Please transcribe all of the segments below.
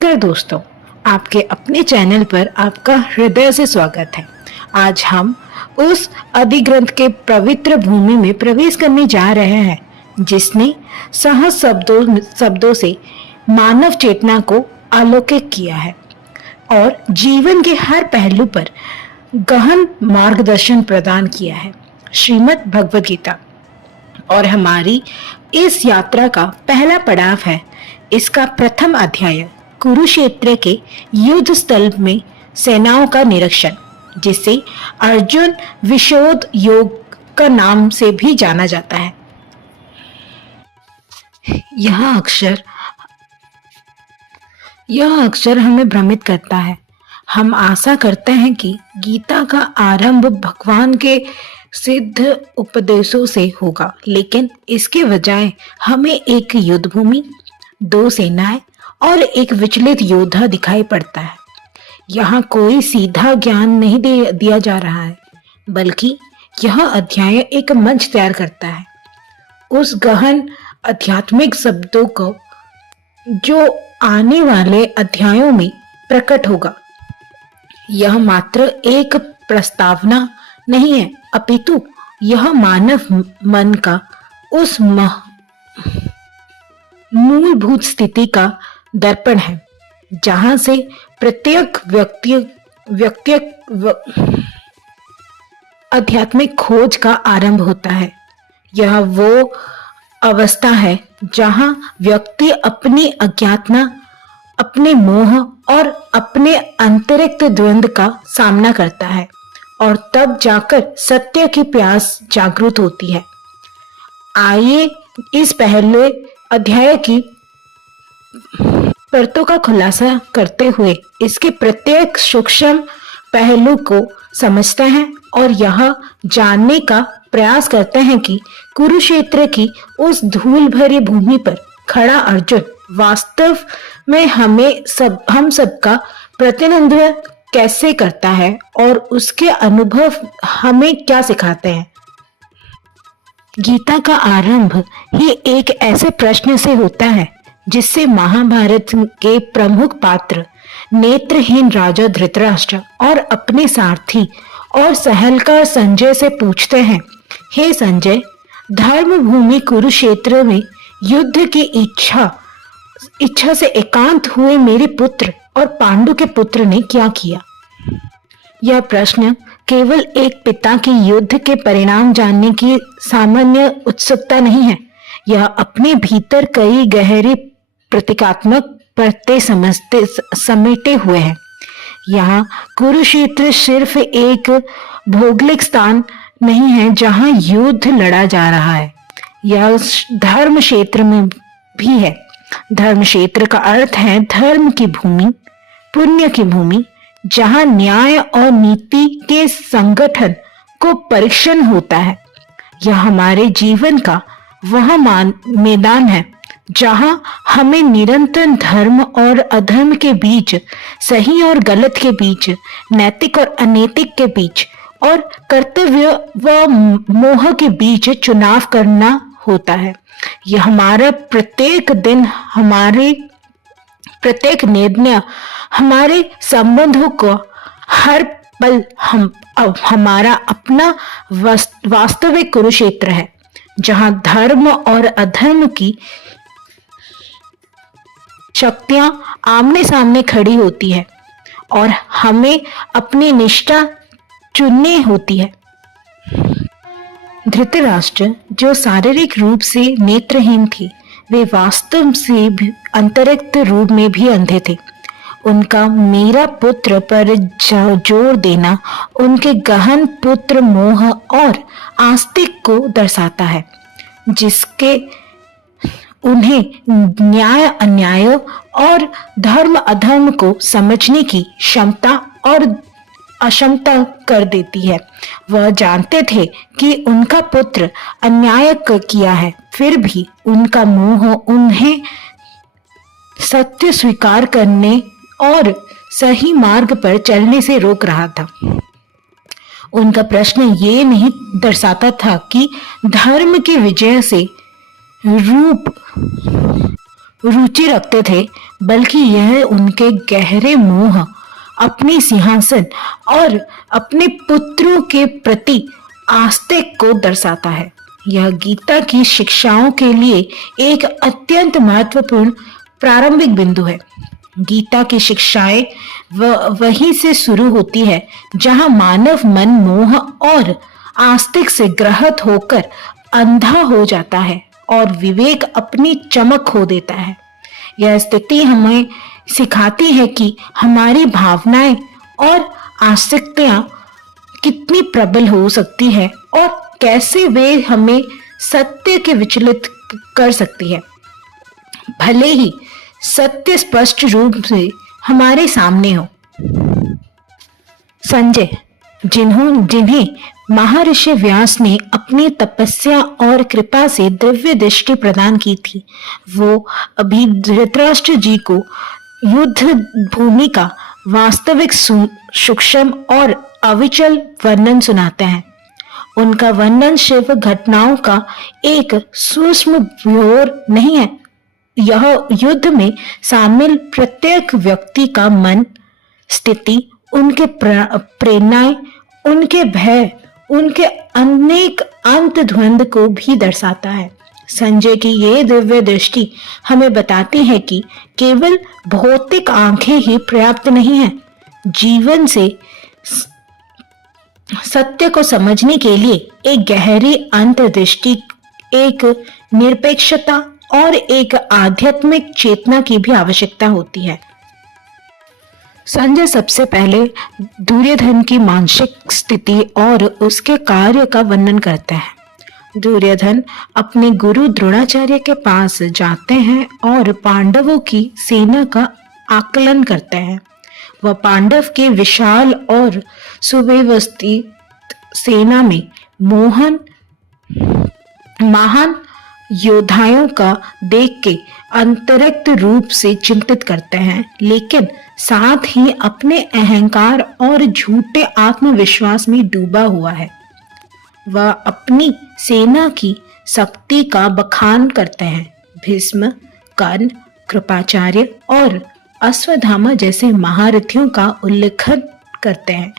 नमस्कार दोस्तों, आपके अपने चैनल पर आपका हृदय से स्वागत है। आज हम उस अधिग्रंथ के पवित्र भूमि में प्रवेश करने जा रहे हैं जिसने सहज शब्दों से मानव चेतना को आलोकित किया है और जीवन के हर पहलू पर गहन मार्गदर्शन प्रदान किया है। श्रीमद् भगवद गीता और हमारी इस यात्रा का पहला पड़ाव है इसका प्रथम अध्याय कुरुक्षेत्र के युद्ध स्थल में सेनाओं का निरीक्षण, जिसे अर्जुन विषोद योग का नाम से भी जाना जाता है। यह अक्षर हमें भ्रमित करता है। हम आशा करते हैं कि गीता का आरंभ भगवान के सिद्ध उपदेशों से होगा, लेकिन इसके बजाय हमें एक युद्ध भूमि, दो सेनाएं और एक विचलित योद्धा दिखाई पड़ता है। यहाँ कोई सीधा ज्ञान नहीं दिया जा रहा है, बल्कि यह अध्याय एक मंच तैयार करता है उस गहन आध्यात्मिक शब्दों को जो आने वाले अध्यायों में प्रकट होगा। यह मात्र एक प्रस्तावना नहीं है, अपितु यह मानव मन का उस मूलभूत स्थिति का दर्पण है जहां से प्रत्येक व्यक्ति आध्यात्मिक खोज का आरंभ होता है। यह वो अवस्था है जहां व्यक्ति अपनी अज्ञानता, अपने मोह और अपने आंतरिक द्वंद्व का सामना करता है और तब जाकर सत्य की प्यास जागृत होती है। आइए इस पहले अध्याय की परतों का खुलासा करते हुए इसके प्रत्येक सूक्ष्म पहलू को समझते हैं और यह जानने का प्रयास करते हैं कि कुरुक्षेत्र की उस धूल भरी भूमि पर खड़ा अर्जुन वास्तव में हम सबका प्रतिनिधित्व कैसे करता है और उसके अनुभव हमें क्या सिखाते हैं। गीता का आरंभ ही एक ऐसे प्रश्न से होता है जिससे महाभारत के प्रमुख पात्र नेत्रहीन राजा धृतराष्ट्र और अपने सारथी और सहेलकार संजय से पूछते हैं, हे संजय, धर्म भूमि कुरुक्षेत्र में युद्ध की इच्छा से एकांत हुए मेरे पुत्र और पांडु के पुत्र ने क्या किया। यह प्रश्न केवल एक पिता के युद्ध के परिणाम जानने की सामान्य उत्सुकता नहीं है। यह अपने भीतर कई गहरी प्रतीकात्मक परतें समेटे हुए है। यहाँ कुरुक्षेत्र सिर्फ एक भौगोलिक स्थान नहीं है जहाँ युद्ध लड़ा जा रहा है, यह धर्म क्षेत्र में भी है। धर्म क्षेत्र का अर्थ है धर्म की भूमि, पुण्य की भूमि, जहाँ न्याय और नीति के संगठन को परीक्षण होता है। यह हमारे जीवन का वह मैदान है जहां हमें निरंतर धर्म और अधर्म के बीच, सही और गलत के बीच, नैतिक और अनैतिक के बीच और कर्तव्य व मोह के बीच चुनाव करना होता है। यह हमारा प्रत्येक दिन, हमारे प्रत्येक निर्णय, हमारे संबंधों को हर पल हमारा अपना वास्तविक कुरुक्षेत्र है जहां धर्म और अधर्म की शक्तियां आमने सामने खड़ी होती है और हमें अपनी निष्ठा चुननी होती है। धृतराष्ट्र, जो शारीरिक रूप से नेत्रहीन थे, वे वास्तव से भी आंतरिक रूप में भी अंधे थे। उनका मेरा पुत्र पर जोर देना उनके गहन पुत्र मोह और आस्तिक को दर्शाता है, जिसके उन्हें न्याय अन्याय और धर्म अधर्म को समझने की क्षमता और अक्षमता कर देती है। वह जानते थे कि उनका पुत्र अन्याय किया है, फिर भी उनका मोह उन्हें सत्य स्वीकार करने और सही मार्ग पर चलने से रोक रहा था। उनका प्रश्न ये नहीं दर्शाता था कि धर्म की विजय से रुचि रखते थे, बल्कि यह उनके गहरे मोह, अपने सिंहासन और अपने पुत्रों के प्रति आस्तिक को दर्शाता है। यह गीता की शिक्षाओं के लिए एक अत्यंत महत्वपूर्ण प्रारंभिक बिंदु है। गीता की शिक्षाएं वहीं से शुरू होती है जहां मानव मन मोह और आस्तिक से ग्रस्त होकर अंधा हो जाता है और विवेक अपनी चमक खो देता है। यह स्थिति हमें सिखाती है कि हमारी भावनाएं और आसक्तियां कितनी प्रबल हो सकती है और कैसे वे हमें सत्य के विचलित कर सकती है, भले ही सत्य स्पष्ट रूप से हमारे सामने हो। संजय, जिन्हें महर्षि व्यास ने अपनी तपस्या और कृपा से दिव्य दृष्टि प्रदान की थी, वो अभी धृतराष्ट्र जी को युद्ध भूमि का वास्तविक सूक्ष्म और अविचल वर्णन सुनाते हैं। उनका वर्णन सिर्फ घटनाओं का एक सूक्ष्म व्योर नहीं है, यह युद्ध में शामिल प्रत्येक व्यक्ति का मन, स्थिति, उनके प्रेरणाएं, उनके भय, उनके अनेक अंतर्द्वंद को भी दर्शाता है। संजय की ये दिव्य दृष्टि हमें बताती है कि केवल भौतिक आंखें ही पर्याप्त नहीं है। जीवन से सत्य को समझने के लिए एक गहरी अंतर्दृष्टि, एक निरपेक्षता और एक आध्यात्मिक चेतना की भी आवश्यकता होती है। संजय सबसे पहले दुर्योधन की मानसिक स्थिति और उसके कार्य का वर्णन करते हैं। दुर्योधन अपने गुरु द्रोणाचार्य के पास जाते हैं और पांडवों की सेना का आकलन करते हैं। वह पांडव के विशाल और सुव्यवस्थित सेना में महान योद्धाओं का देख के अंतरंग रूप से चिंतित करते हैं, लेकिन साथ ही अपने अहंकार और झूठे आत्मविश्वास में डूबा हुआ है। वह अपनी सेना की शक्ति का बखान करते हैं। भीष्म, कर्ण, कृपाचार्य और अश्वत्थामा जैसे महारथियों का उल्लेख करते हैं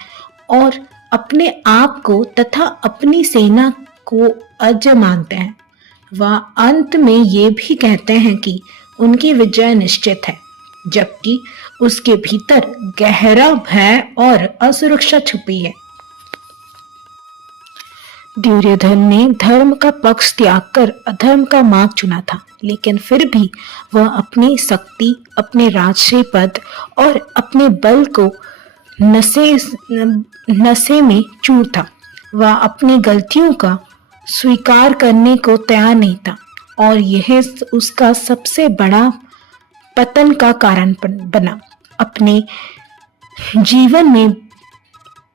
और अपने आप को तथा अपनी सेना को अजय मानते हैं। वह अंत में ये भी कहते हैं कि उनकी विजय निश्चित है, जबकि उसके भीतर गहरा भय और असुरक्षा छुपी है। दुर्योधन ने धर्म का पक्ष त्याग कर अधर्म का मार्ग चुना था, लेकिन फिर भी वह अपनी शक्ति, अपने राजसी पद और अपने बल को नशे में चूर था। वह अपनी गलतियों का स्वीकार करने को तैयार नहीं था और यह उसका सबसे बड़ा पतन का कारण बना। अपने जीवन में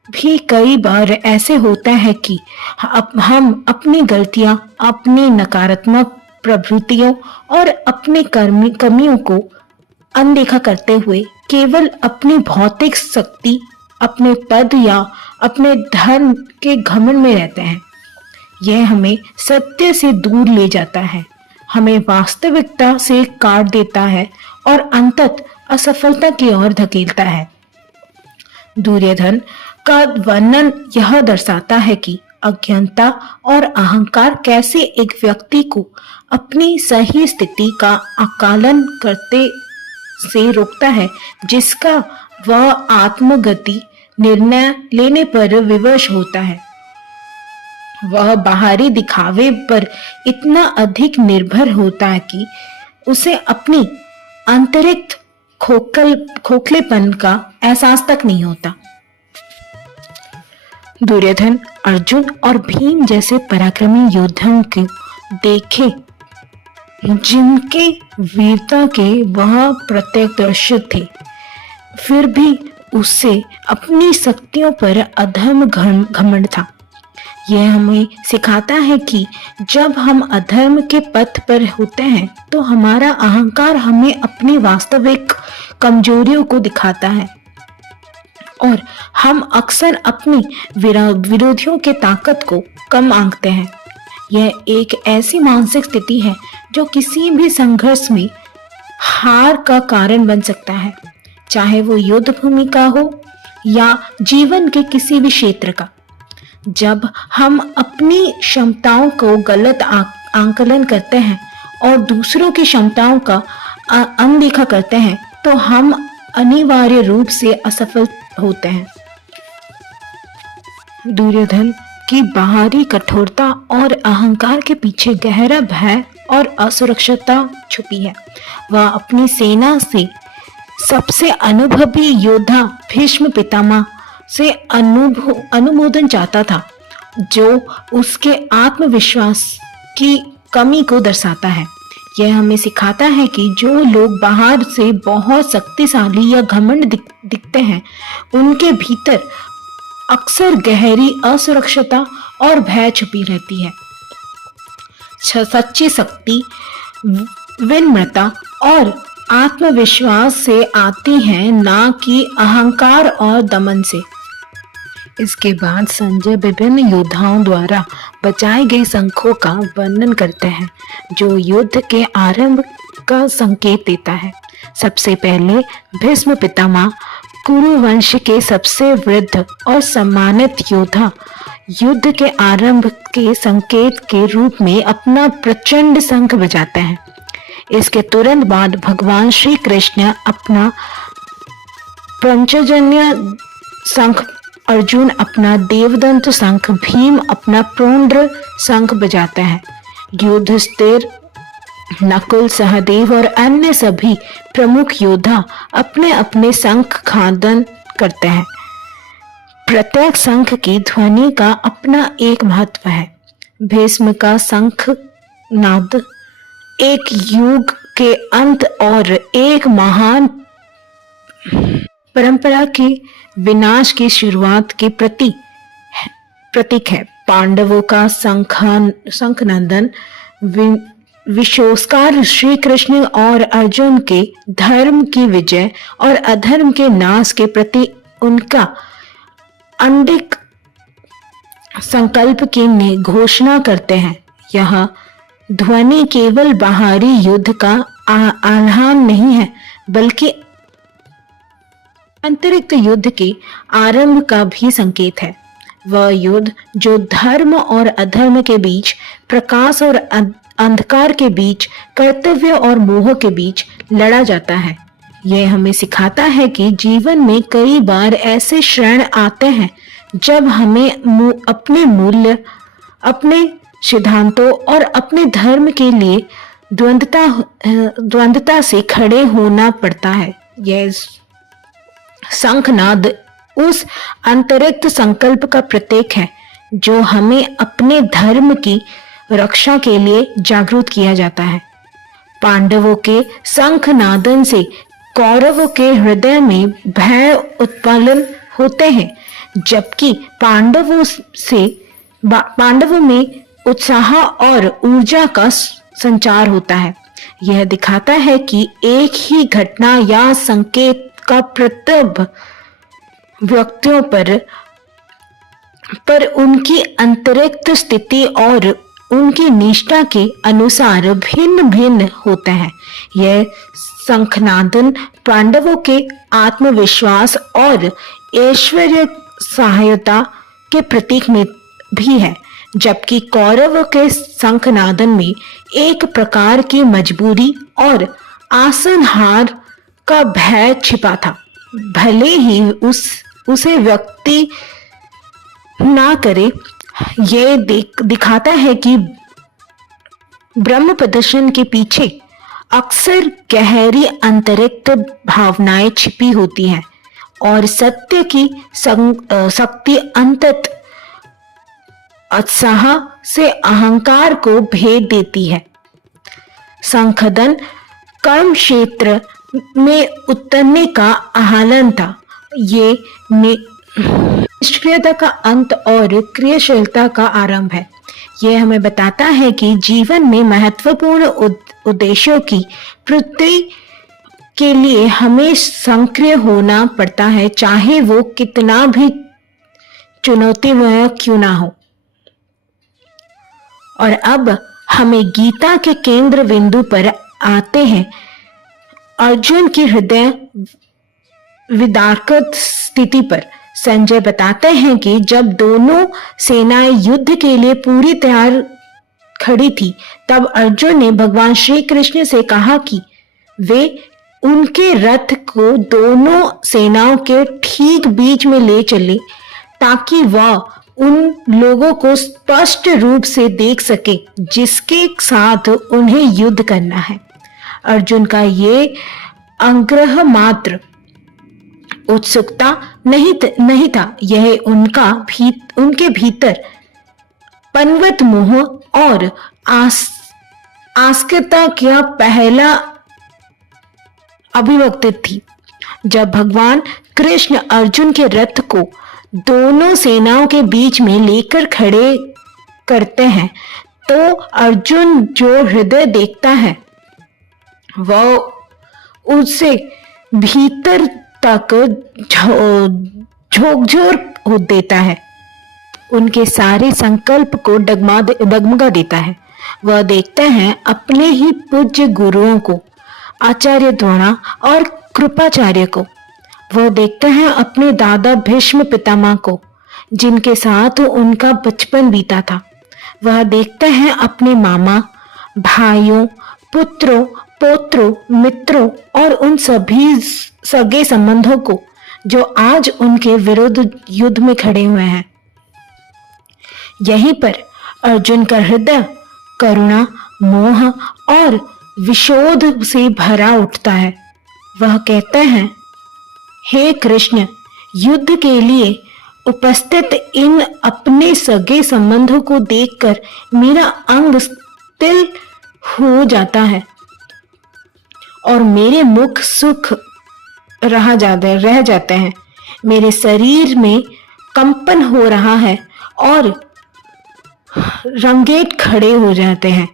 भी कई बार ऐसे होता है कि हम अपनी गलतियां, अपनी नकारात्मक प्रवृत्तियों और अपनी कमियों को अनदेखा करते हुए केवल अपनी भौतिक शक्ति, अपने पद या अपने धर्म के घमंड में रहते हैं। यह हमें सत्य से दूर ले जाता है, हमें वास्तविकता से काट देता है और अंततः असफलता की ओर धकेलता है। दुर्योधन का वर्णन यह दर्शाता है कि अज्ञानता और अहंकार कैसे एक व्यक्ति को अपनी सही स्थिति का आकलन करते से रोकता है, जिसका वह आत्मगति निर्णय लेने पर विवश होता है। वह बाहरी दिखावे पर इतना अधिक निर्भर होता है कि उसे अपनी आंतरिक खोखलेपन का एहसास तक नहीं होता। दुर्योधन, अर्जुन और भीम जैसे पराक्रमी योद्धाओं को देखे, जिनके वीरता के वह प्रत्यक्षदर्शी थे, फिर भी उससे अपनी शक्तियों पर अधर्म घमंड था। यह हमें सिखाता है कि जब हम अधर्म के पथ पर होते हैं तो हमारा अहंकार हमें अपनी वास्तविक कमजोरियों को दिखाता है और हम अक्सर अपनी विरोधियों के ताकत को कम आंकते हैं। यह एक ऐसी मानसिक स्थिति है जो किसी भी संघर्ष में हार का कारण बन सकता है, चाहे वो युद्ध भूमि का हो या जीवन के किसी भी क्षेत्र का। जब हम अपनी क्षमताओं को गलत आंकलन करते हैं और दूसरों की क्षमताओं का अनदेखा करते हैं, तो हम अनिवार्य रूप से असफल होते हैं। दुर्योधन की बाहरी कठोरता और अहंकार के पीछे गहरा भय और असुरक्षितता छुपी है। वह अपनी सेना से सबसे अनुभवी योद्धा भीष्म पितामह से अनुमोदन चाहता था, जो उसके आत्मविश्वास की कमी को दर्शाता है। यह हमें सिखाता है कि जो लोग बाहर से बहुत शक्तिशाली या घमंड दिखते हैं, उनके भीतर अक्सर गहरी असुरक्षितता और भय छुपी रहती है। सच्ची शक्ति विनम्रता और आत्मविश्वास से आती है, ना कि अहंकार और दमन से। इसके बाद संजय विभिन्न योद्धाओं द्वारा बचाए गए शंखों का वर्णन करते हैं, जो युद्ध के आरंभ का संकेत देता है। सबसे पहले भीष्म पितामह, कुरु वंश के सबसे वृद्ध और सम्मानित योद्धा, युद्ध के आरंभ के संकेत के रूप में अपना प्रचंड शंख बजाते हैं। इसके तुरंत बाद भगवान श्री कृष्ण अपना पंचजन्य शंख, अर्जुन अपना देवदंत शंख, भीम अपना प्रोंड्र शंख बजाते हैं। युधिष्ठिर, नकुल, सहदेव और अन्य सभी प्रमुख योद्धा अपने अपने शंख खादन करते हैं। प्रत्येक शंख की ध्वनि का अपना एक महत्व है। भीष्म का शंख नाद एक युग के अंत और एक महान परंपरा के विनाश की शुरुआत के प्रतीक है। पांडवों का शंखनंदन विशोस्कार श्री कृष्ण और अर्जुन के धर्म की विजय और अधर्म के नाश के प्रति उनका अडिग संकल्प की घोषणा करते हैं। यह ध्वनि केवल बाहरी युद्ध का आह्वान नहीं है, बल्कि आंतरिक युद्ध के आरंभ का भी संकेत है। वह युद्ध जो धर्म और अधर्म के बीच, प्रकाश और अंधकार के बीच, कर्तव्य और मोह के बीच लड़ा जाता है। यह हमें सिखाता है कि जीवन में कई बार ऐसे क्षण आते हैं जब हमें अपने मूल्य, अपने सिद्धांतों और अपने धर्म के लिए द्वंद्वता से खड़े होना पड़ता है। यह शंखनाद उस आंतरिक संकल्प का प्रतीक है जो हमें अपने धर्म की रक्षा के लिए जागरूक किया जाता है। पांडवों के शंखनादन से कौरवों के हृदय में भय उत्पन्न होते हैं, जबकि पांडवों में उत्साह और ऊर्जा का संचार होता है। यह दिखाता है कि एक ही घटना या संकेत का प्रभाव व्यक्तियों पर उनकी आंतरिक स्थिति और उनकी निष्ठा के अनुसार भिन्न भिन्न होते हैं। यह शंखनादन पांडवों के आत्मविश्वास और ऐश्वर्य सहायता के प्रतीक में भी है, जबकि कौरवों के शंखनादन में एक प्रकार की मजबूरी और आसन हार का भय छिपा था। भले ही उसे व्यक्ति ना करे, यह दिखाता है कि ब्रह्म प्रदर्शन के पीछे अक्सर गहरी आंतरिक भावनाएं छिपी होती हैं और सत्य की शक्ति अंततः उत्साह से अहंकार को भेद देती है। शंखनाद कर्म क्षेत्र में उतरने का आह्वान था। ये निष्क्रियता का अंत और क्रियाशीलता का आरंभ है। यह हमें बताता है कि जीवन में महत्वपूर्ण उद्देश्यों की पूर्ति के लिए हमें सक्रिय होना पड़ता है, चाहे वो कितना भी चुनौतीपूर्ण क्यों ना हो। और अब हमें गीता के केंद्र बिंदु पर आते हैं अर्जुन की हृदय विदारक स्थिति पर संजय बताते हैं कि जब दोनों सेनाएं युद्ध के लिए पूरी तैयार खड़ी थी, तब अर्जुन ने भगवान श्री कृष्ण से कहा कि वे उनके रथ को दोनों सेनाओं के ठीक बीच में ले चले, ताकि वह उन लोगों को स्पष्ट रूप से देख सके जिसके साथ उन्हें युद्ध करना है। अर्जुन का ये आग्रह मात्र उत्सुकता नहीं था, यह उनके भीतर पनवत मोह और आस्कता का पहला अभिव्यक्ति थी। जब भगवान कृष्ण अर्जुन के रथ को दोनों सेनाओं के बीच में लेकर खड़े करते हैं, तो अर्जुन जो हृदय देखता है वह उसे भीतर तक झोंकझोर हो देता है, उनके सारे संकल्प को डगमगा देता है। वह देखते हैं अपने ही पूज्य गुरुओं को, आचार्य द्रोण और कृपाचार्य को। वह देखते हैं अपने दादा भीष्म पितामह को, जिनके साथ उनका बचपन बीता था। वह देखते हैं अपने मामा, भाइयों, पुत्रों, पोत्रों, मित्रों और उन सभी सगे संबंधों को जो आज उनके विरुद्ध युद्ध में खड़े हुए हैं। यहीं पर अर्जुन का हृदय करुणा, मोह और विषोद से भरा उठता है। वह कहते हैं, हे कृष्ण, युद्ध के लिए उपस्थित इन अपने सगे संबंधों को देखकर मेरा अंग तिल हो जाता है और मेरे मुख सुख रह जाते हैं। मेरे शरीर में कंपन हो रहा है और रंगेट खड़े हो जाते हैं।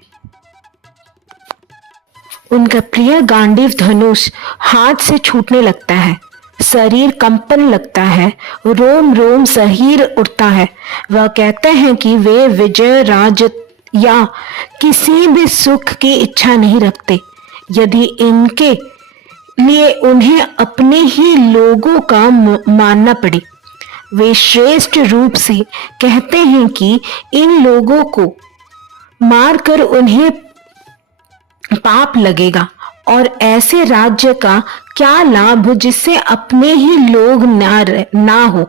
उनका प्रिय गांडीव धनुष हाथ से छूटने लगता है, शरीर कंपन लगता है, रोम रोम शरीर उठता है। वह कहते हैं कि वे विजय, राज या किसी भी सुख की इच्छा नहीं रखते, यदि इनके लिए उन्हें अपने ही लोगों का मानना पड़े। वे श्रेष्ठ रूप से कहते हैं कि इन लोगों को मारकर उन्हें पाप लगेगा और ऐसे राज्य का क्या लाभ जिससे अपने ही लोग ना हो।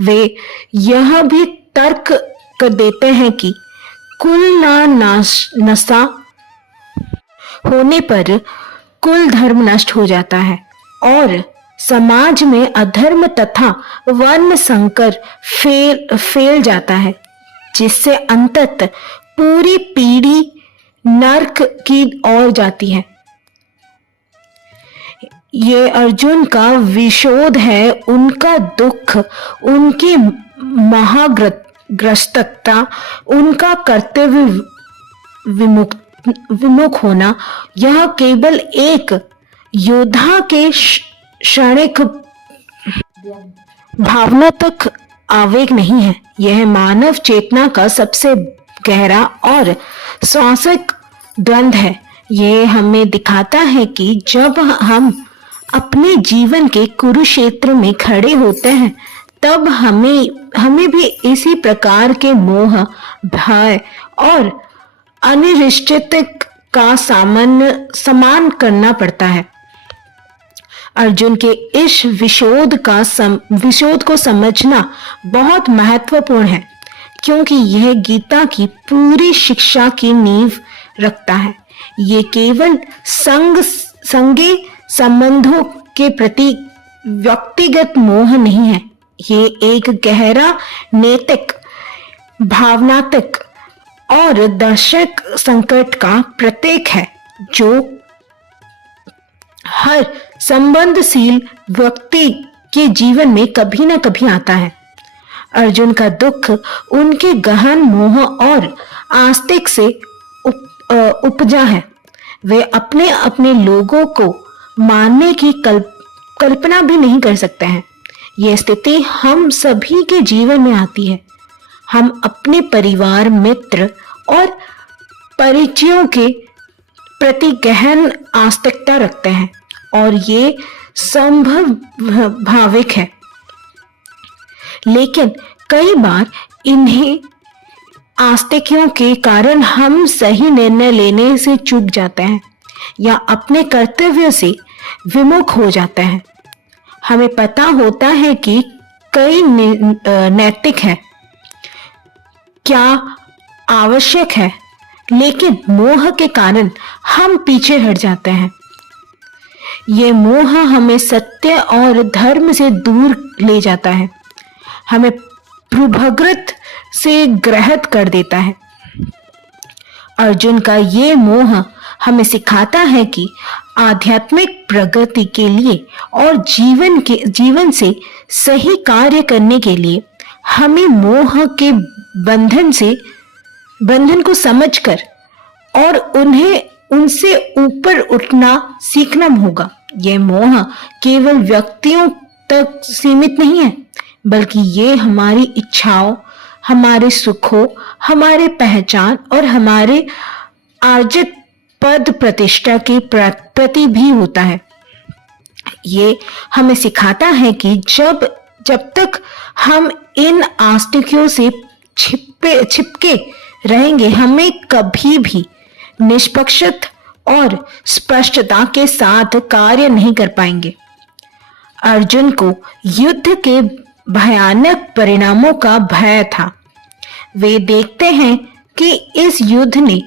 वे यह भी तर्क कर देते हैं कि कुल नशा होने पर कुल धर्म नष्ट हो जाता है और समाज में अधर्म तथा वर्ण संकर फैल जाता है, जिससे अंततः पूरी पीढ़ी नरक की ओर जाती है। ये अर्जुन का विषोद है, उनका दुख, उनकी महाग्रस्तता, उनका कर्तव्य विमुख होना। यह केवल एक योद्धा के क्षणिक भावनात्मक आवेग नहीं है, यह मानव चेतना का सबसे गहरा और शासक द्वंद्व है। यह हमें दिखाता है कि जब हम अपने जीवन के कुरुक्षेत्र में खड़े होते हैं, तब हमें भी इसी प्रकार के मोह, भय और अनिश्चित का सामना करना पड़ता है। अर्जुन के इस विषोद को समझना बहुत महत्वपूर्ण है, क्योंकि यह गीता की पूरी शिक्षा की नींव रखता है। ये केवल संगे संबंधों के प्रति व्यक्तिगत मोह नहीं है, ये एक गहरा नैतिक, भावनात्मक और दर्शक संकट का प्रतीक है, जो हर संबंधशील व्यक्ति के जीवन में कभी न कभी आता है। अर्जुन का दुख उनके गहन मोह और आस्तिक से उपजा है। वे अपने लोगों को मानने की कल्पना भी नहीं कर सकते हैं। यह स्थिति हम सभी के जीवन में आती है। हम अपने परिवार, मित्र और परिचयों के प्रति गहन आस्तिकता रखते हैं, और ये संभाविक है। लेकिन कई बार इन्हीं आस्तिकों के कारण हम सही निर्णय लेने से चूक जाते हैं या अपने कर्तव्य से विमुख हो जाते हैं। हमें पता होता है कि कई नैतिक है, क्या आवश्यक है, लेकिन मोह के कारण हम पीछे हट जाते हैं। ये मोह हमें सत्य और धर्म से दूर ले जाता है, हमें पूर्वाग्रह से ग्रहित कर देता है। अर्जुन का ये मोह हमें सिखाता है कि आध्यात्मिक प्रगति के लिए और जीवन से सही कार्य करने के लिए हमें मोह के बंधन को समझकर और उनसे ऊपर उठना सीखना होगा। यह मोह केवल व्यक्तियों तक सीमित नहीं है, बल्कि ये हमारी इच्छाओं, हमारे सुखों, हमारे पहचान और हमारे अर्जित पद प्रतिष्ठा के प्रति भी होता है। ये हमें सिखाता है कि जब तक हम इन आस्तिकों से छिपके रहेंगे, हमें कभी भी निष्पक्षता और स्पष्टता के साथ कार्य नहीं कर पाएंगे। अर्जुन को युद्ध के भयानक परिणामों का भय था। वे देखते हैं कि इस युद्ध ने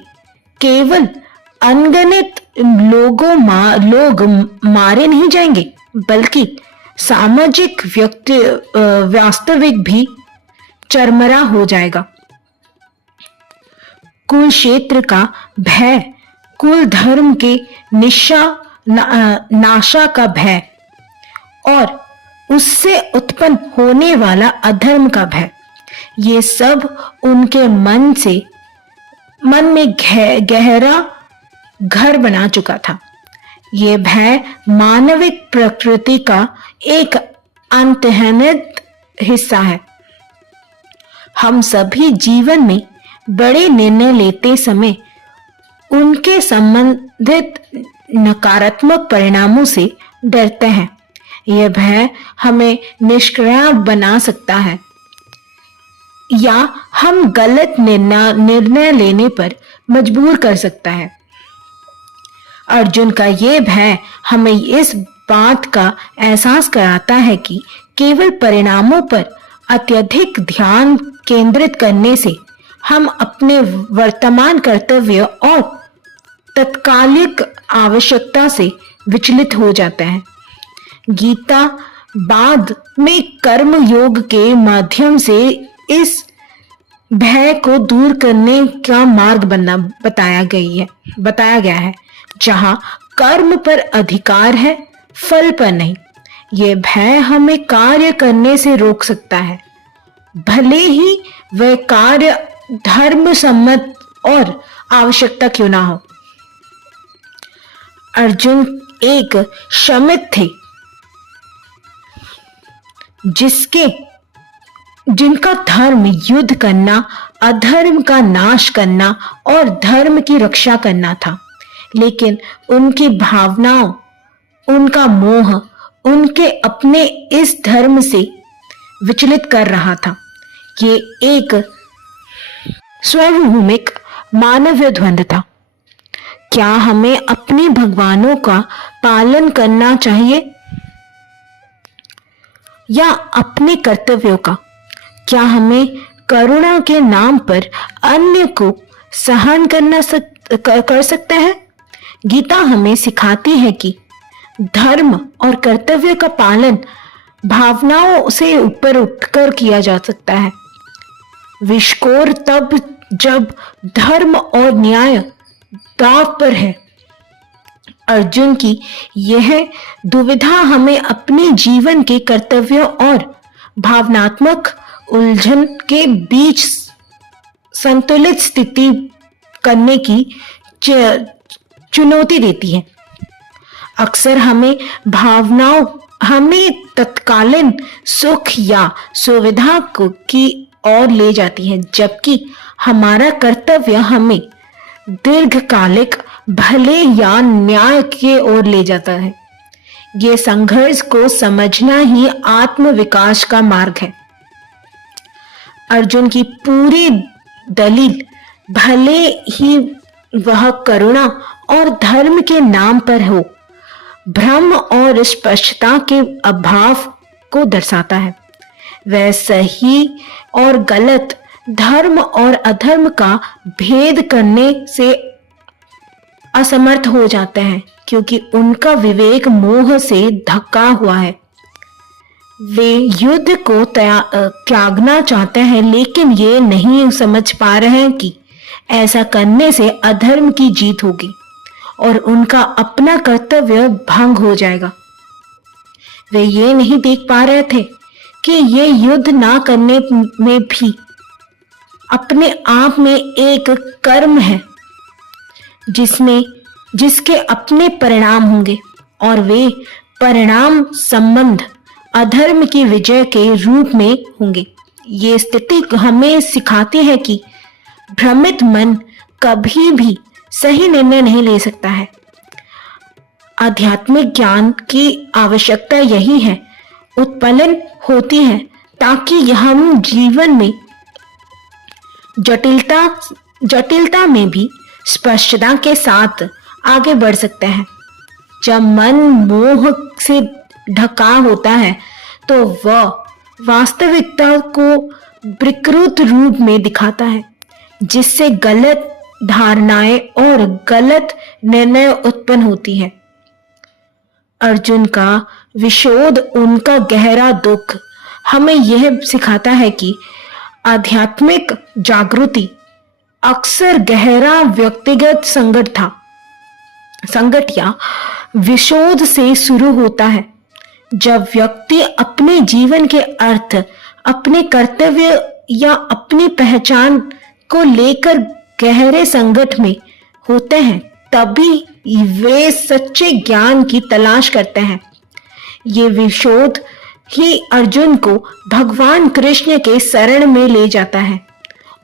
केवल अनगिनत लोग मारे नहीं जाएंगे, बल्कि सामाजिक वास्तविक भी चरमरा हो जाएगा। कुल क्षेत्र का भय, कुल धर्म के नाशा का भय और उससे उत्पन्न होने वाला अधर्म का भय, ये सब उनके मन में गहरा घर बना चुका था। ये भय मानविक प्रकृति का एक अंतर्निहित हिस्सा है। हम सभी जीवन में बड़े निर्णय लेते समय उनके संबंधित नकारात्मक परिणामों से डरते हैं। यह भय हमें निष्क्रिय बना सकता है या हम गलत निर्णय लेने पर मजबूर कर सकता है। अर्जुन का ये भय हमें इस बात का एहसास कराता है कि केवल परिणामों पर अत्यधिक ध्यान केंद्रित करने से हम अपने वर्तमान कर्तव्य और तत्कालिक आवश्यकता से विचलित हो जाते हैं। गीता बाद में कर्म योग के माध्यम से इस भय को दूर करने का मार्ग बताया गया है, जहां कर्म पर अधिकार है, फल पर नहीं। यह भय हमें कार्य करने से रोक सकता है, भले ही वह कार्य धर्म सम्मत और आवश्यकता क्यों ना हो। अर्जुन एक श्रमिक थे जिनका धर्म युद्ध करना, अधर्म का नाश करना और धर्म की रक्षा करना था। लेकिन उनकी भावनाओं, उनका मोह उनके अपने इस धर्म से विचलित कर रहा था। ये एक सार्वभौमिक मानवीय द्वंद्व था। क्या हमें अपने भगवानों का पालन करना चाहिए या अपने कर्तव्यों का? क्या हमें करुणा के नाम पर अन्य को सहन कर सकते हैं? गीता हमें सिखाती है कि धर्म और कर्तव्य का पालन भावनाओं से ऊपर उठकर किया जा सकता है। विस्कोर तब जब धर्म और न्याय दांव पर है। अर्जुन की यह दुविधा हमें अपने जीवन के कर्तव्यों और भावनात्मक उलझन के बीच संतुलित स्थिति करने की चुनौती देती है। अक्सर हमें तत्कालीन सुख या सुविधा की ओर ले जाती है, जबकि हमारा कर्तव्य हमें दीर्घकालिक भले या न्याय की ओर ले जाता है। ये संघर्ष को समझना ही आत्म विकास का मार्ग है। अर्जुन की पूरी दलील, भले ही वह करुणा और धर्म के नाम पर हो, भ्रम और स्पष्टता के अभाव को दर्शाता है। वह सही और गलत, धर्म और अधर्म का भेद करने से असमर्थ हो जाते हैं, क्योंकि उनका विवेक मोह से ढका हुआ है। वे युद्ध को त्यागना चाहते हैं, लेकिन ये नहीं समझ पा रहे हैं कि ऐसा करने से अधर्म की जीत होगी और उनका अपना कर्तव्य भंग हो जाएगा। वे ये नहीं देख पा रहे थे कि ये युद्ध ना करने में भी अपने आप में एक कर्म है जिसके अपने परिणाम होंगे, और वे परिणाम संबंध अधर्म की विजय के रूप में होंगे। ये स्थिति हमें सिखाती है कि भ्रमित मन कभी भी सही निर्णय नहीं ले सकता है। आध्यात्मिक ज्ञान की आवश्यकता यही है, उत्पन्न होती है, ताकि हम जीवन में जटिलता में भी स्पष्टता के साथ आगे बढ़ सकते हैं। जब मन मोह से ढका होता है तो वह वास्तविकता को विकृत रूप में दिखाता है, जिससे गलत धारणाएं और गलत निर्णय उत्पन्न होती है। अर्जुन का विषोद, उनका गहरा दुख हमें यह सिखाता है कि आध्यात्मिक जागृति अक्सर गहरा व्यक्तिगत संकट या विषोद से शुरू होता है। जब व्यक्ति अपने जीवन के अर्थ, अपने कर्तव्य या अपनी पहचान को लेकर गहरे संकट में होते हैं, तभी वे सच्चे ज्ञान की तलाश करते हैं। ये विषोद ही अर्जुन को भगवान कृष्ण के शरण में ले जाता है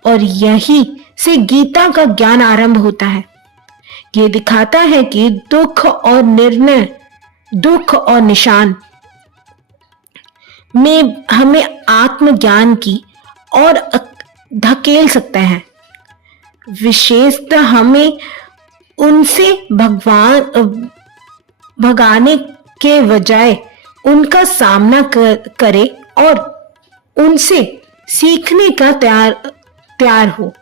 और यही से गीता का ज्ञान आरंभ होता है। ये दिखाता है कि दुख और निशान में हमें आत्मज्ञान की ओर धकेल सकते हैं। विशेषतः हमें उनसे भगाने के बजाय उनका सामना करे और उनसे सीखने का तैयार हो।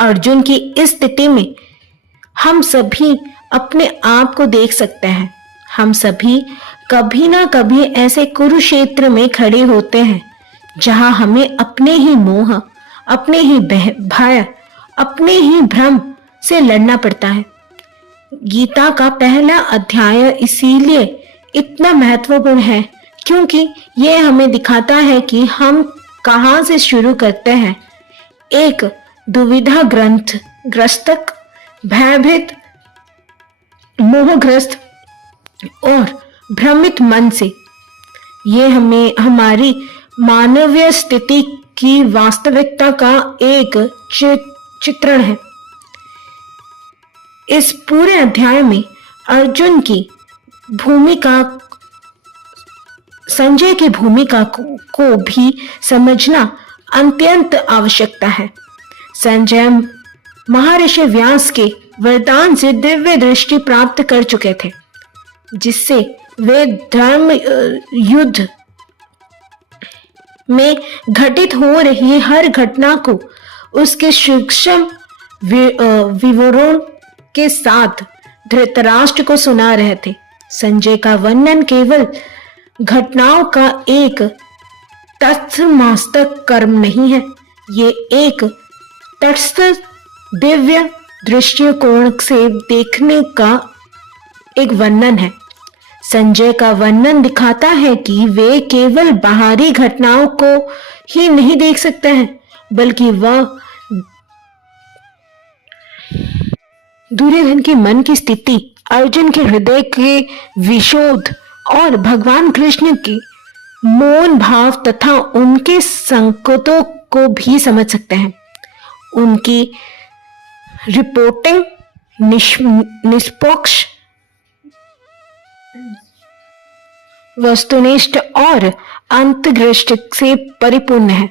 अर्जुन की इस स्थिति में हम सभी अपने आप को देख सकते हैं। हम सभी कभी ना कभी ऐसे कुरुक्षेत्र में खड़े होते हैं जहां हमें अपने ही मोह, अपने ही भय, अपने ही भ्रम से लड़ना पड़ता है। गीता का पहला अध्याय इसीलिए इतना महत्वपूर्ण है क्योंकि यह हमें दिखाता है कि हम कहां से शुरू करते हैं। एक दुविधा ग्रस्त, भयभीत, मोहग्रस्त और भ्रमित मन से। ये हमें हमारी मानवीय स्थिति की वास्तविकता का एक चित्रण है। इस पूरे अध्याय में अर्जुन की भूमिका, संजय की भूमिका को भी समझना अत्यंत आवश्यकता है। संजय महर्षि व्यास के वरदान से दिव्य दृष्टि प्राप्त कर चुके थे, जिससे वे धर्म युद्ध में घटित हो रही हर घटना को उसके सूक्ष्म विवरण के साथ धृतराष्ट्र को सुना रहे थे। संजय का वर्णन केवल घटनाओं का एक तथ्यमास्तिक कर्म नहीं है, ये एक तटस्थ दिव्य दृष्टिकोण से देखने का एक वर्णन है। संजय का वर्णन दिखाता है कि वे केवल बाहरी घटनाओं को ही नहीं देख सकते हैं, बल्कि वह दुर्योधन के मन की स्थिति, अर्जुन के हृदय के विषोद और भगवान कृष्ण के मौन भाव तथा उनके संकटों को भी समझ सकते हैं। उनकी रिपोर्टिंग निष्पक्ष, वस्तुनिष्ठ और अंतर्दृष्टि से परिपूर्ण है।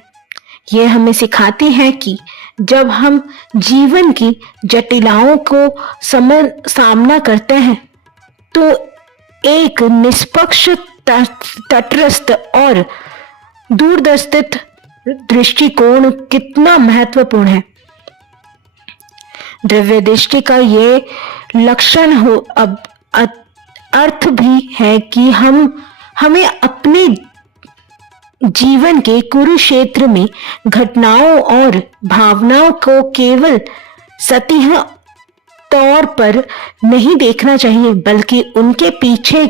यह हमें सिखाती है कि जब हम जीवन की जटिलताओं को सामना करते हैं तो एक निष्पक्ष, तटस्थ और दूरदर्शित दृष्टिकोण कितना महत्वपूर्ण है। द्रव्य दृष्टि का ये लक्षण हो अब अर्थ भी है कि हमें अपने जीवन के कुरुक्षेत्र में घटनाओं और भावनाओं को केवल सतही तौर पर नहीं देखना चाहिए, बल्कि उनके पीछे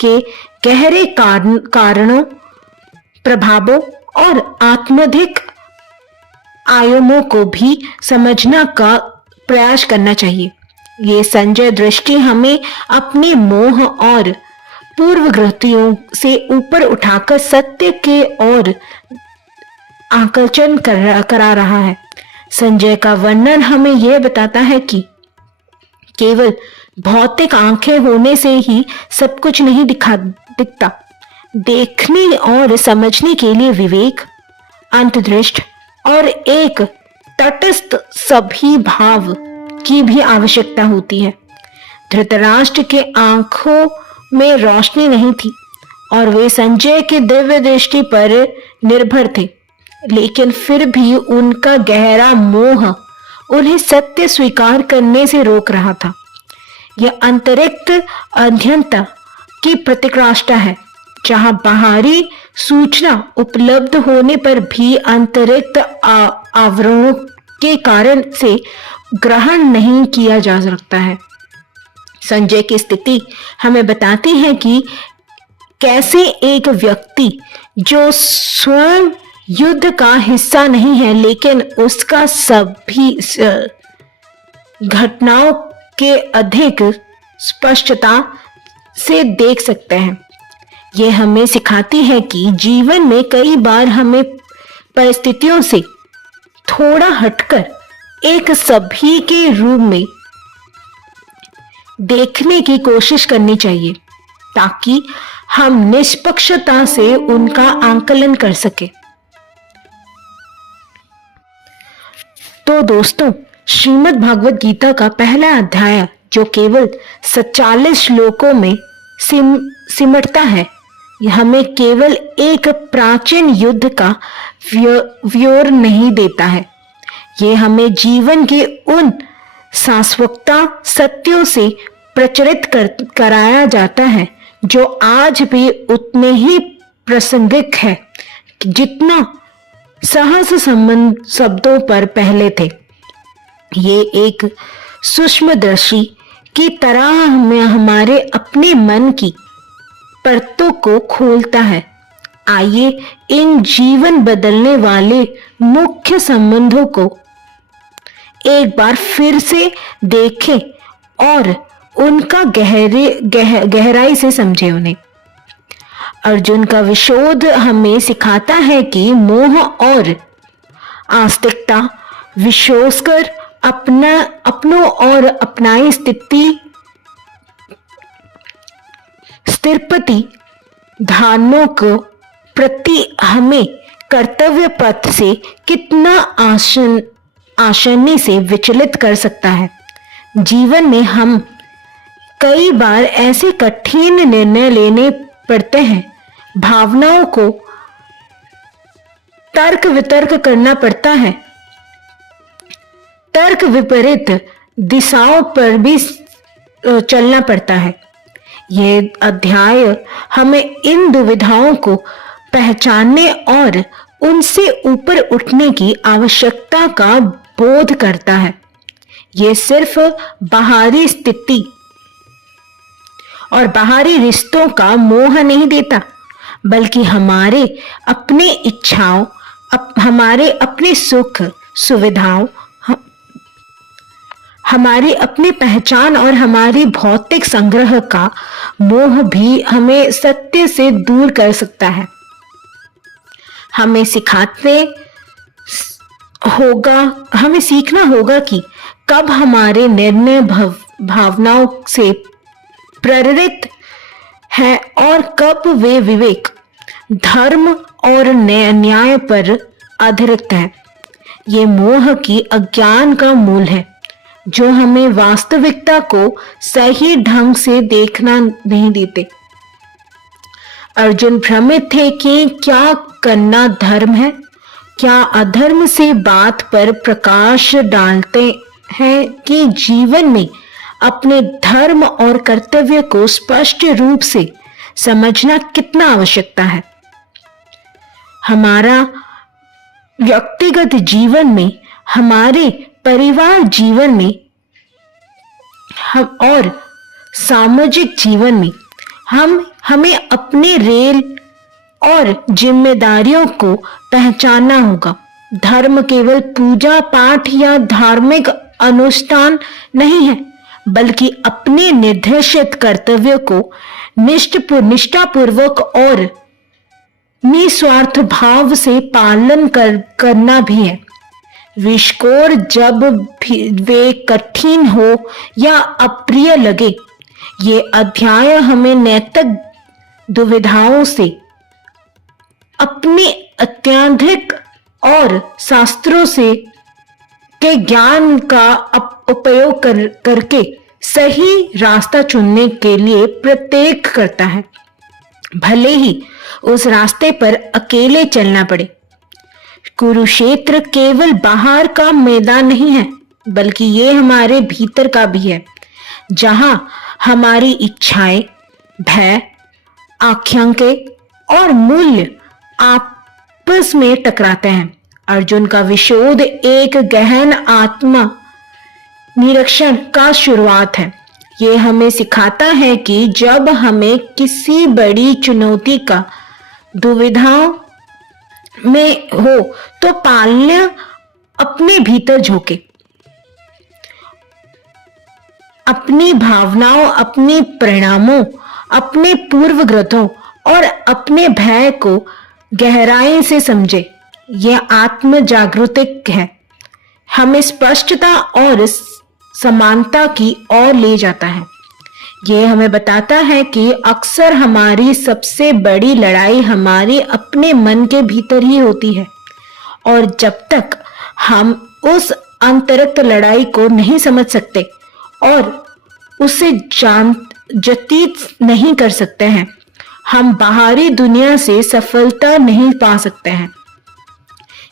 के गहरे कारणों, प्रभावों और आत्मधिक आयामों को भी समझने का प्रयास करना चाहिए। ये संजय दृष्टि हमें अपने मोह और पूर्वग्रहियों से ऊपर उठाकर सत्य के ओर आकर्षण करा रहा है। संजय का वर्णन हमें यह बताता है कि केवल भौतिक आंखें होने से ही सब कुछ नहीं दिखता। देखने और समझने के लिए विवेक, अंतर्दृष्टि और एक तटस्थ सभी भाव की भी आवश्यकता होती है। धृतराष्ट्र के आंखों में रोशनी नहीं थी और वे संजय के दिव्य दृष्टि पर निर्भर थे, लेकिन फिर भी उनका गहरा मोह उन्हें सत्य स्वीकार करने से रोक रहा था। यह अंतरिक्त अध्ययनता की प्रतिक्राष्टा है, जहां बाहरी सूचना उपलब्ध होने पर भी अंतरिक्त आवरणों के कारण से ग्रहण नहीं किया जा सकता है। संजय की स्थिति हमें बताती है कि कैसे एक व्यक्ति जो स्वयं युद्ध का हिस्सा नहीं है, लेकिन उसका सभी घटनाओं के अधिक स्पष्टता से देख सकते हैं। यह हमें सिखाती है कि जीवन में कई बार हमें परिस्थितियों से थोड़ा हटकर एक सभी के रूप में देखने की कोशिश करनी चाहिए, ताकि हम निष्पक्षता से उनका आकलन कर सके। तो दोस्तों, श्रीमद् भागवत गीता का पहला अध्याय, जो केवल 47 श्लोकों में सिमटता है, हमें केवल एक प्राचीन युद्ध का व्योर नहीं देता है। ये हमें जीवन के उन शाश्वत सत्यों से प्रचलित कराया जाता है जो आज भी उतने ही प्रासंगिक है जितना सहज संबंध शब्दों पर पहले थे। ये एक सूक्ष्मदर्शी की तरह हमें हमारे अपने मन की परतों को खोलता है। आइए इन जीवन बदलने वाले मुख्य संबंधों को एक बार फिर से देखें और उनका गहराई से समझें उन्हें। अर्जुन का विशोध हमें सिखाता है कि मोह और आस्तिकता विश्वास कर अपनों और अपनाई स्थिरपति धारणों को प्रति हमें कर्तव्य पथ से कितना आसानी से विचलित कर सकता है। जीवन में हम कई बार ऐसे कठिन निर्णय लेने पड़ते हैं, भावनाओं को तर्क वितर्क करना पड़ता है, तर्क विपरीत दिशाओं पर भी चलना पड़ता है। यह अध्याय हमें इन दुविधाओं को पहचानने और उनसे ऊपर उठने की आवश्यकता का बोध करता है। यह सिर्फ बाहरी स्थिति और बाहरी रिश्तों का मोह नहीं देता, बल्कि हमारे अपने इच्छाओं, हमारे अपने सुख सुविधाओं, हमारी अपनी पहचान और हमारी भौतिक संग्रह का मोह भी हमें सत्य से दूर कर सकता है। हमें सीखना होगा कि कब हमारे निर्णय भावनाओं से प्रेरित हैं और कब वे विवेक, धर्म और न्याय पर आधारित है। ये मोह की अज्ञान का मूल है जो हमें वास्तविकता को सही ढंग से देखना नहीं देते। अर्जुन भ्रमित थे कि क्या करना धर्म है, क्या अधर्म से बात पर प्रकाश डालते हैं कि जीवन में अपने धर्म और कर्तव्य को स्पष्ट रूप से समझना कितना आवश्यकता है। हमारा व्यक्तिगत जीवन में, हमारे परिवार जीवन में और सामाजिक जीवन में हमें अपने रेल और जिम्मेदारियों को पहचानना होगा। धर्म केवल पूजा पाठ या धार्मिक अनुष्ठान नहीं है, बल्कि अपने निर्देशित कर्तव्यों को निष्ठापूर्वक और निस्वार्थ भाव से पालन करना भी है। विस्कोर जब भी वे कठिन हो या अप्रिय लगे, ये अध्याय हमें नैतिक दुविधाओं से अपने अत्यधिक और शास्त्रों से के ज्ञान का उपयोग करके सही रास्ता चुनने के लिए प्रत्येक करता है, भले ही उस रास्ते पर अकेले चलना पड़े। कुरुक्षेत्र केवल बाहर का मैदान नहीं है, बल्कि ये हमारे भीतर का भी है, जहां हमारी इच्छाएं, भय, आकांक्षाएं और मूल्य आपस में टकराते हैं। अर्जुन का विशोध एक गहन आत्मा निरीक्षण का शुरुआत है। ये हमें सिखाता है कि जब हमें किसी बड़ी चुनौती का दुविधाओं में हो तो पालने अपने भीतर झोंके, अपनी भावनाओं, अपने परिणामों, अपने पूर्वग्रहों और अपने भय को गहराई से समझे। यह आत्म जागृति है, हमें स्पष्टता और समानता की ओर ले जाता है। यह हमें बताता है कि अक्सर हमारी सबसे बड़ी लड़ाई हमारे अपने मन के भीतर ही होती है, और जब तक हम उस अंतरंग लड़ाई को नहीं समझ सकते और उसे व्यतीत नहीं कर सकते हैं, हम बाहरी दुनिया से सफलता नहीं पा सकते हैं।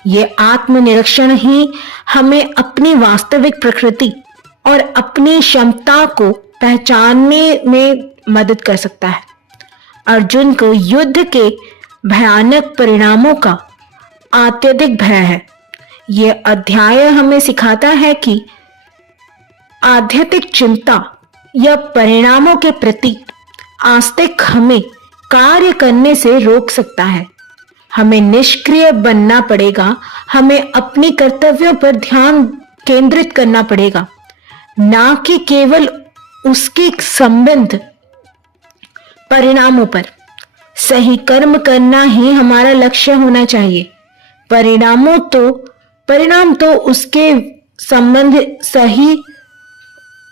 ये आत्मनिरीक्षण ही हमें अपनी वास्तविक प्रकृति और अपनी क्षमता को पहचानने में मदद कर सकता है। अर्जुन को युद्ध के भयानक परिणामों का अत्यधिक भय है। यह अध्याय हमें सिखाता है कि आध्यात्मिक चिंता या परिणामों के प्रति आस्तिक हमें कार्य करने से रोक सकता है। हमें निष्क्रिय बनना पड़ेगा, हमें अपने कर्तव्यों पर ध्यान केंद्रित करना पड़ेगा, ना कि केवल उसके संबंध परिणामों पर। सही कर्म करना ही हमारा लक्ष्य होना चाहिए। परिणाम तो उसके संबंध सही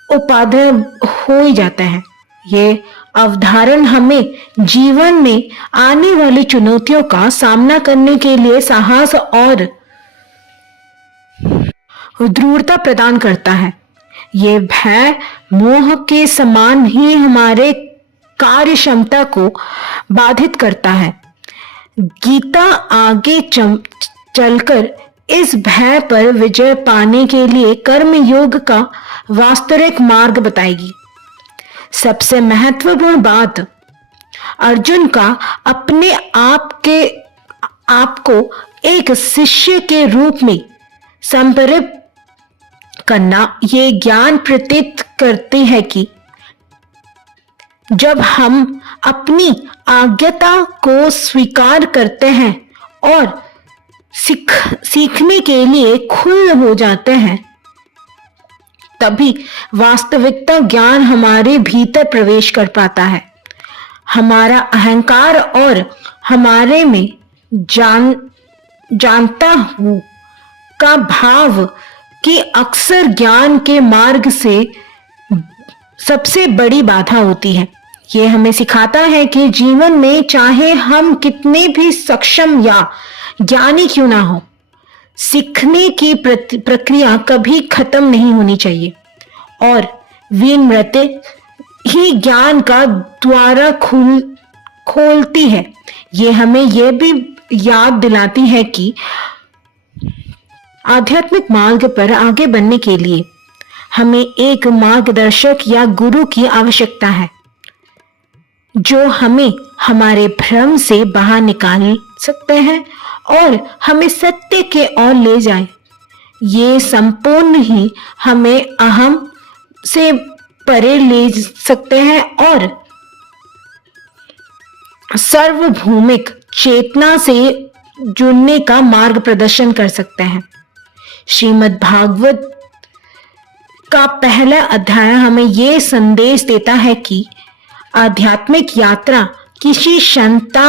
उपादेय हो ही जाता है। ये अवधारण हमें जीवन में आने वाली चुनौतियों का सामना करने के लिए साहस और दृढ़ता प्रदान करता है। ये भय मोह के समान ही हमारे कार्य क्षमता को बाधित करता है। गीता आगे चलकर इस भय पर विजय पाने के लिए कर्म योग का वास्तविक मार्ग बताएगी। सबसे महत्वपूर्ण बात, अर्जुन का अपने आप को एक शिष्य के रूप में संपरित करना ये ज्ञान प्रतीत करती है कि जब हम अपनी अज्ञता को स्वीकार करते हैं और सीखने के लिए खुले हो जाते हैं, तभी वास्तविकता ज्ञान हमारे भीतर प्रवेश कर पाता है। हमारा अहंकार और हमारे में जानता हूं का भाव कि अक्सर ज्ञान के मार्ग से सबसे बड़ी बाधा होती है। ये हमें सिखाता है कि जीवन में चाहे हम कितने भी सक्षम या ज्ञानी क्यों ना हो, सीखने की प्रक्रिया कभी खत्म नहीं होनी चाहिए और विनम्रता ही ज्ञान का द्वारा खोलती है। ये हमें यह भी याद दिलाती है कि आध्यात्मिक मार्ग पर आगे बढ़ने के लिए हमें एक मार्गदर्शक या गुरु की आवश्यकता है जो हमें हमारे भ्रम से बाहर निकाल सकते हैं और हमें सत्य के ओर ले जाए। ये संपूर्ण ही हमें अहम से परे ले सकते हैं और सार्वभौमिक चेतना से जुड़ने का मार्ग प्रदर्शन कर सकते हैं। श्रीमद् भागवत का पहला अध्याय हमें यह संदेश देता है कि आध्यात्मिक यात्रा किसी क्षमता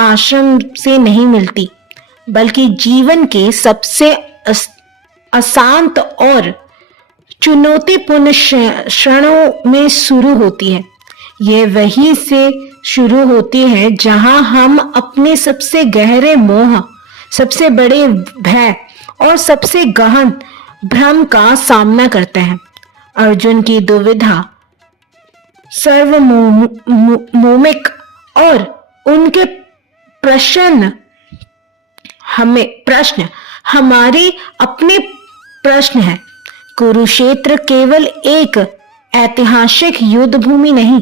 आश्रम से नहीं मिलती, बल्कि जीवन के सबसे अशांत और चुनौतीपूर्ण क्षणों में शुरू होती है। यह वहीं से शुरू होती है जहां हम अपने सबसे गहरे मोह, सबसे बड़े भय और सबसे गहन भ्रम का सामना करते हैं। अर्जुन की दुविधा सर्वभौमिक और उनके प्रश्न हमारे अपने प्रश्न है। कुरुक्षेत्र केवल एक ऐतिहासिक युद्ध भूमि नहीं,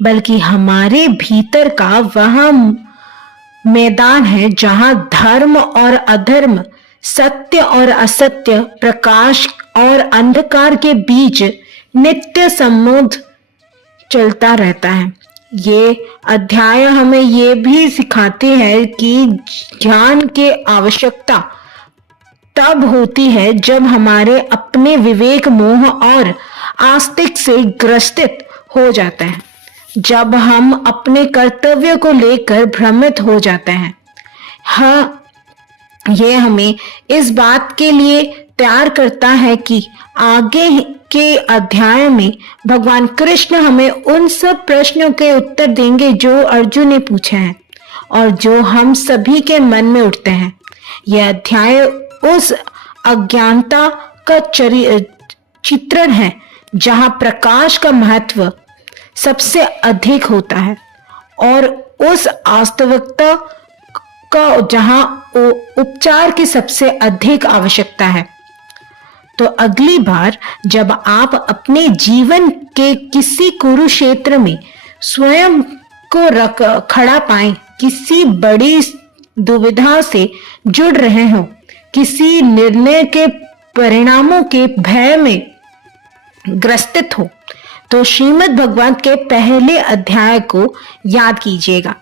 बल्कि हमारे भीतर का वह मैदान है जहां धर्म और अधर्म, सत्य और असत्य, प्रकाश और अंधकार के बीच नित्य संवाद चलता रहता है। ये अध्याय हमें ये भी सिखाते हैं कि ज्ञान की आवश्यकता तब होती है जब हमारे अपने विवेक, मोह और आस्तिक से ग्रसित हो जाते हैं, जब हम अपने कर्तव्य को लेकर भ्रमित हो जाते हैं। हाँ, यह हमें इस बात के लिए तैयार करता है कि आगे के अध्याय में भगवान कृष्ण हमें उन सब प्रश्नों के उत्तर देंगे जो अर्जुन ने पूछे हैं और जो हम सभी के मन में उठते हैं। यह अध्याय उस अज्ञानता का चित्रण है जहां प्रकाश का महत्व सबसे अधिक होता है और उस वास्तविकता का जहां उपचार की सबसे अधिक आवश्यकता है। तो अगली बार जब आप अपने जीवन के किसी कुरुक्षेत्र में स्वयं को खड़ा पाएं, किसी बड़ी दुविधा से जुड़ रहे हो, किसी निर्णय के परिणामों के भय में ग्रसित हो, तो श्रीमद् भागवत के पहले अध्याय को याद कीजिएगा।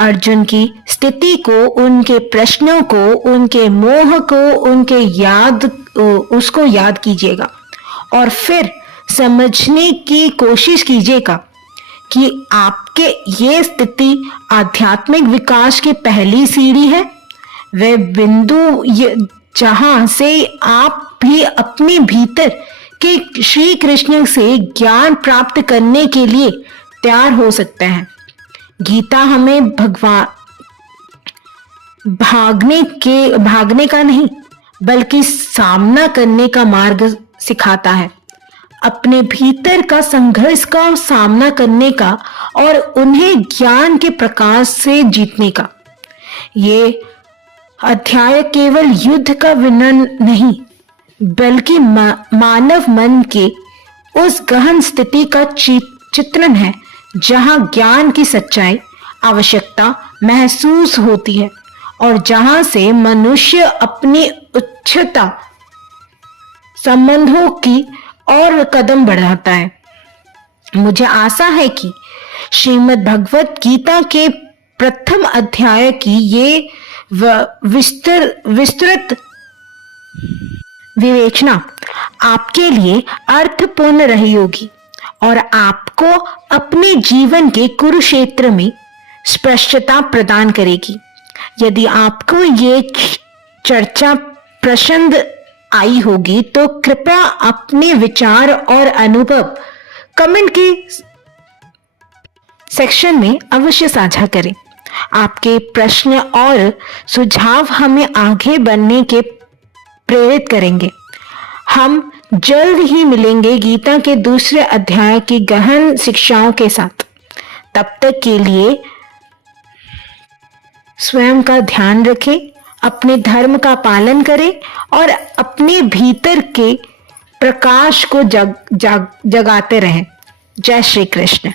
अर्जुन की स्थिति को, उनके प्रश्नों को, उनके मोह को, उसको याद कीजिएगा और फिर समझने की कोशिश कीजिएगा कि आपके ये स्थिति आध्यात्मिक विकास की पहली सीढ़ी है, वह बिंदु जहां से आप भी अपने भीतर के श्री कृष्ण से ज्ञान प्राप्त करने के लिए तैयार हो सकते हैं। गीता हमें भागने का नहीं, बल्कि सामना करने का मार्ग सिखाता है, अपने भीतर का संघर्ष का सामना करने का और उन्हें ज्ञान के प्रकाश से जीतने का। ये अध्याय केवल युद्ध का वर्णन नहीं, बल्कि मानव मन के उस गहन स्थिति का चित्रण है जहां ज्ञान की सच्चाई, आवश्यकता महसूस होती है और जहां से मनुष्य अपनी उच्चता संबंधों की और कदम बढ़ाता है। मुझे आशा है कि श्रीमद् भगवत गीता के प्रथम अध्याय की ये विस्तृत विवेचना आपके लिए अर्थपूर्ण रही होगी और आपको अपने जीवन के कुरुक्षेत्र में स्पष्टता प्रदान करेगी। यदि आपको ये चर्चा पसंद आई होगी तो कृपया अपने विचार और अनुभव कमेंट की सेक्शन में अवश्य साझा करें। आपके प्रश्न और सुझाव हमें आगे बढ़ने के प्रेरित करेंगे। हम जल्द ही मिलेंगे गीता के दूसरे अध्याय की गहन शिक्षाओं के साथ। तब तक के लिए स्वयं का ध्यान रखें, अपने धर्म का पालन करें और अपने भीतर के प्रकाश को जगाते रहें। जय श्री कृष्ण।